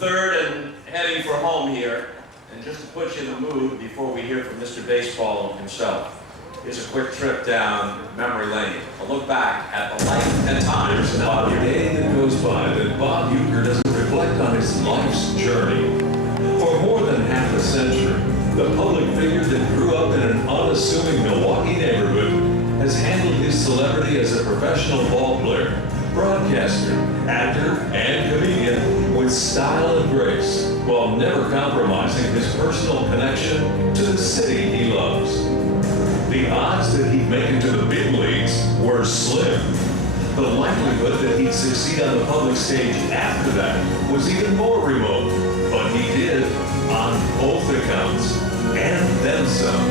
third and heading for home here. And just to put you in the mood before we hear from Mr. Baseball himself, here's a quick trip down memory lane. A look back at the life and times. There's not a day that goes by that Bob Uecker doesn't reflect on his life's journey. For more than half a century, the public figure that grew up in an unassuming Milwaukee neighborhood has handled his celebrity as a professional ball player, broadcaster, actor, and comedian with style and grace, while never compromising his personal connection to the city he loves. The odds that he'd make it to the big leagues were slim. The likelihood that he'd succeed on the public stage after that was even more remote, but he did on both accounts, and then some.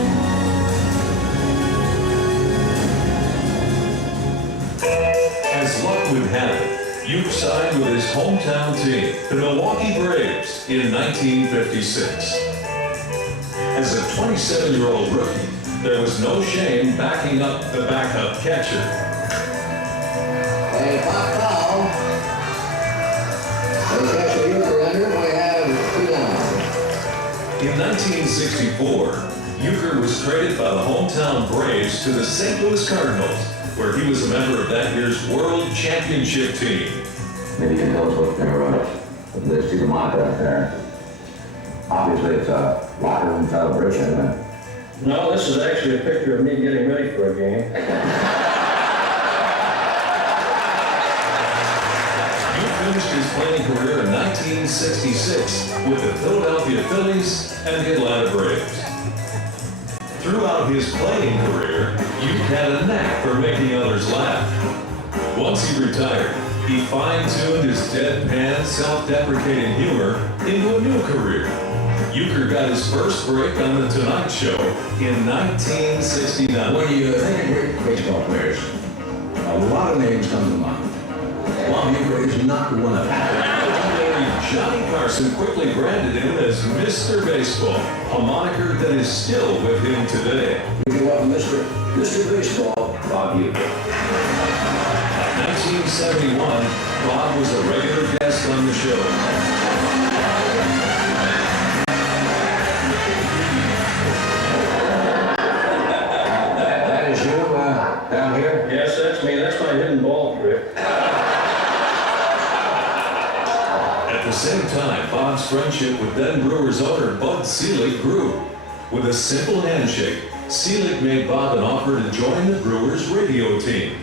As luck would have it, Uecker signed with his hometown team, the Milwaukee Braves, in 1956. As a 27-year-old rookie, there was no shame backing up the backup catcher. Hey, pop foul. They catch a Uecker under, we have 2 down. In 1964, Uecker was traded by the hometown Braves to the St. Louis Cardinals, where he was a member of that year's World Championship team. Maybe you can tell us what their student locker out there. Obviously, it's a locker room celebration, isn't it? No, this is actually a picture of me getting ready for a game. He finished his playing career in 1966 with the Philadelphia Phillies and the Atlanta Braves. Throughout his playing career, Uecker had a knack for making others laugh. Once he retired, he fine-tuned his deadpan, self-deprecating humor into a new career. Uecker got his first break on The Tonight Show in 1969. When you think of great baseball players, a lot of names come to mind. Bob Uecker is not one of them. Johnny Carson quickly branded him as Mr. Baseball, a moniker that is still with him today. We can welcome Mr. Baseball, Bob Uecker. In 1971, Bob was a regular guest on the show. That is you down here? Yes, that's me. That's my hidden ball trick. At the same time, Bob's friendship with then Brewers owner Bud Selig grew. With a simple handshake, Selig made Bob an offer to join the Brewers radio team.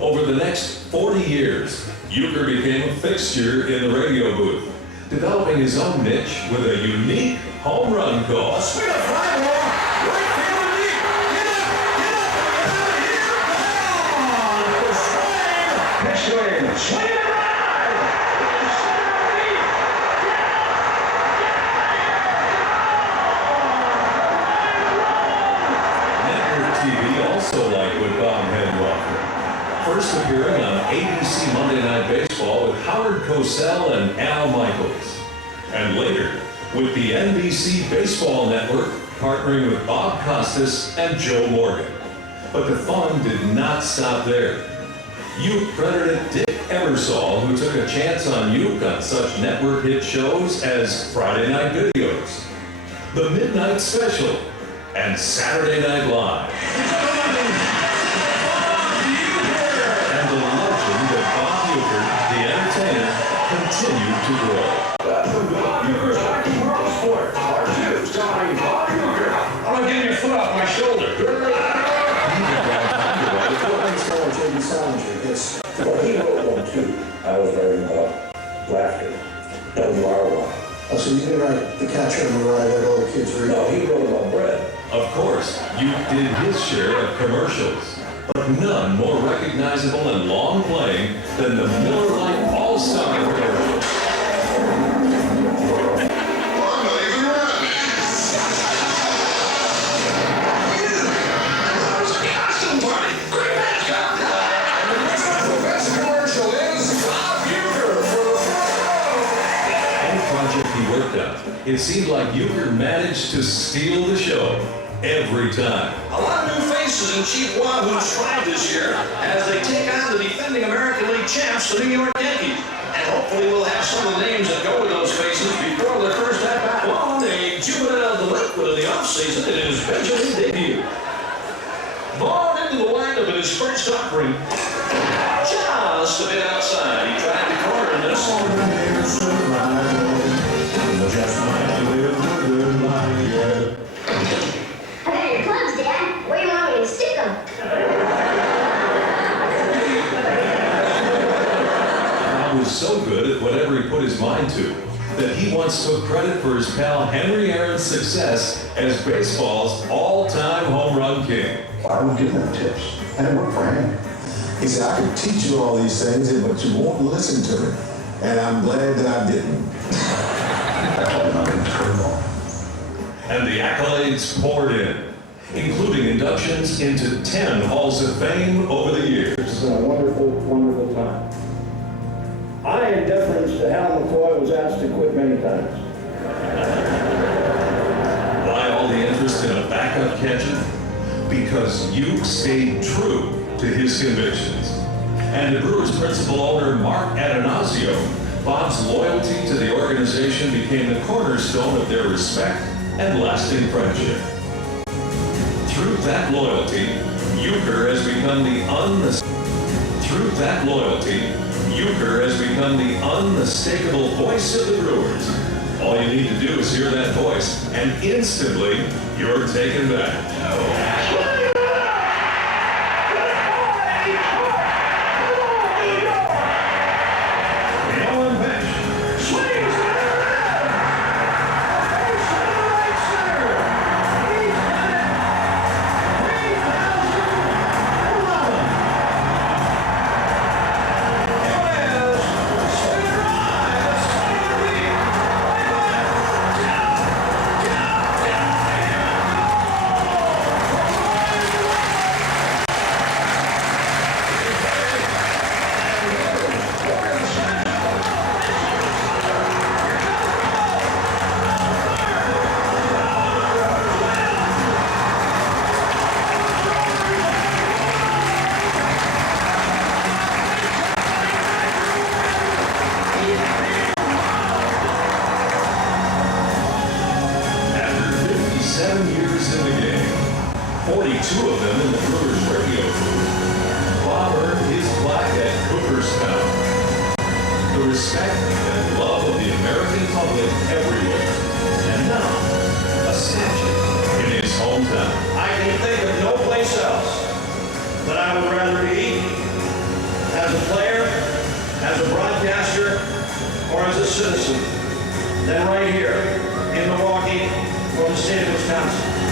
Over the next 40 years, Uecker became a fixture in the radio booth, developing his own niche with a unique home run call. Swing a fly ball, right field deep. Get up, Next swing. Swing it around. Network TV also liked what Bob had to offer. First appearing on ABC Monday Night Baseball with Howard Cosell and Al Michaels. And later, with the NBC Baseball Network, partnering with Bob Costas and Joe Morgan. But the fun did not stop there. Uecker credited Dick Ebersol, who took a chance on Uecker on such network hit shows as Friday Night Videos, The Midnight Special, and Saturday Night Live. And the legend of Bob Uecker, the entertainer, continued to grow. Bob Uecker's Hockey World Sport, Part 2, starring Bob Uecker. I'm gonna get your foot off my shoulder. Well, he wrote one too. I was writing about laughter. W-R-Y. Oh, so you didn't write The Catcher in the Rye like all the kids read? No, he wrote about bread. Of course, Uecker did his share of commercials, but none more recognizable and long-playing than the Miller Lite All-Star commercial. It seemed like Uecker managed to steal the show every time. A lot of new faces in Chief Wahoo's tribe this year as they take on the defending American League champs, the New York Yankees. And hopefully we'll have some of the names that go with those faces must have been outside. He tried to corner this. I got your clubs, Dad. Where do you want me to stick them? Bob was so good at whatever he put his mind to that he once took credit for his pal Henry Aaron's success as baseball's all-time home run king. I would give them tips, and it worked for him. He said, I could teach you all these things, but you won't listen to me. And I'm glad that I didn't. And the accolades poured in, including inductions into 10 Halls of Fame over the years. It's been a wonderful, wonderful time. I, in deference to Hal McCoy, was asked to quit many times. Why all the interest in a backup catcher? Because Uecker stayed true to his convictions. And to Brewers principal owner Mark Atanasio, Bob's loyalty to the organization became the cornerstone of their respect and lasting friendship. Through that loyalty, Uecker has become the unmistakable voice of the Brewers. All you need to do is hear that voice, and instantly you're taken back. Citizen than right here in Milwaukee or the state of Wisconsin.